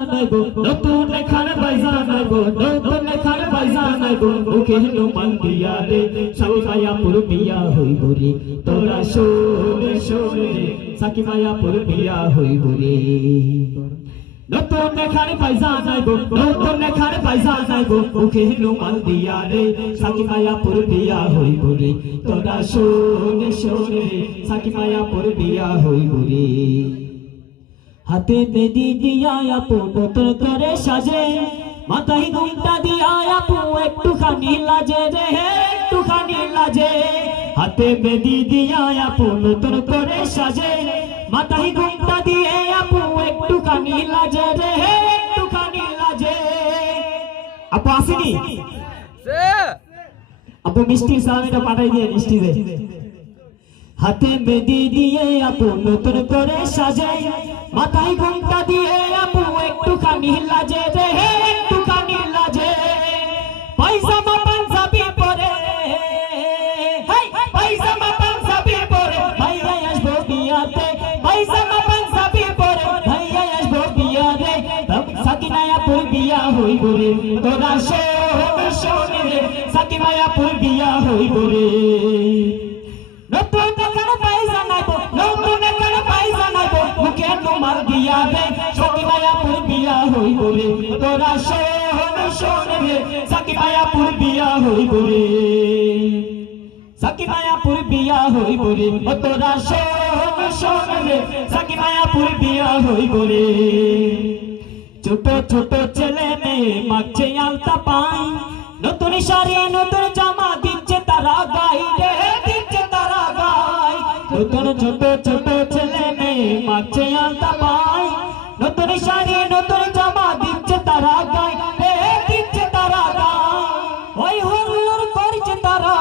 নতুন খান বাইজান গো নতুন খান বাইজান গো মুখে নুমান দিয়া রে সাকি মায়া পুর বিয়া হইব রে তোরা শোনে শোনে সাকি মায়া পুর বিয়া হইব রে নতুন খান বাইজান গো নতুন খান বাইজান গো মুখে নুমান দিয়া রে সাকি মায়া পুর বিয়া হইব রে তোরা শোনে শোনে সাকি মায়া পুর বিয়া হইব রে হাতে বেদি দিয়া আপু নতুন করে সাজে মাথায় ঘুমটা দিয়া আপু একটুখানি লাজে রে একটুখানি লাজে হাতে বেদি দিয়া আপু নতুন করে সাজে মাথায় ঘুমটা দিয়ে আপু একটুখানি লাজে রে একটুখানি লাজে আপু আসেনি আপু মিষ্টি সালামিটা পাঠাই দিয়ে মিষ্টি দে হাতে বেদি দিয়ে আপু নতুন করে সাজে মাথায় ঘুমটা দিয়ে আপু একটুখানি লাজে রে একটুখানি লাজে পায়জামা পাঞ্জাবি পরে পায়জামা পাঞ্জাবি পরে ভাইয়া আসবো বিয়াতে পায়জামা পাঞ্জাবি পরে ভাইয়া আসবো বিয়াতে সাকিনা আপুর বিয়া হইব রে তোরা শোন শোন রে সাকিনা আপুর বিয়া হইব রে নতুন খান বাইজান গো নতুন খান বাইজান গো মুখে নুমান দিয়া রে সাকিনা আপুর বিয়া হইব রে তোরা শোন শোন রে সাকিনা আপুর বিয়া হইব রে সাকিনা আপুর বিয়া হইব রে তোরা শোন শোন রে সাকিনা আপুর বিয়া হইব রে ছোট ছোট ছেলে মেয়ে মাঝে আলতা পাই নতুন শাড়ি নতুন জামা দিচ্ছে তারা গাই রে দিচ্ছে তারা গাই নতুন ছোট ছোট ছেলে মেয়ে মাঝে আলতা পাই নতুন শাড়ি নতুন জামা দিচ্ছে তারা গাই রে দিচ্ছে তারা গাই ওই হুল্লোড় করছে তারা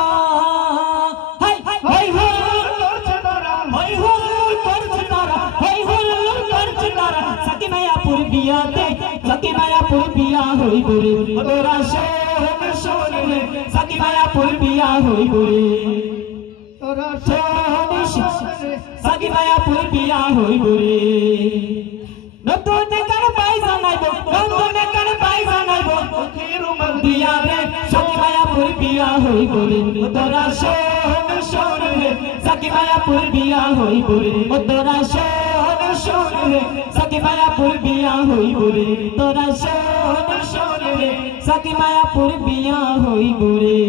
ওই হুল্লোড় করছে তারা ওই হুল্লোড় করছে তারা ওই হুল্লোড় করছে তারা সাকিনা আপুর বিয়াতে সাকিনা আপুর বিয়া হইব রে তোরা শোন শোন রে সাকিনা আপুর বিয়া হইব রে তোরা শোন শোন রে সাকিনা আপুর বিয়া হইব রে নতুন কার বাইজান আইবো নতুন কার বাইজান আইবো মুখের রুমাল দিয়া রে সাকিনা আপুর বিয়া হইব রে তোরা শোন শোন রে সাকিনা আপুর বিয়া হইব রে তোরা শোন শোন রে সাকিনা আপুর বিয়া হইব রে তোরা শোন শোন রে সাকিনা আপুর বিয়া হইব রে।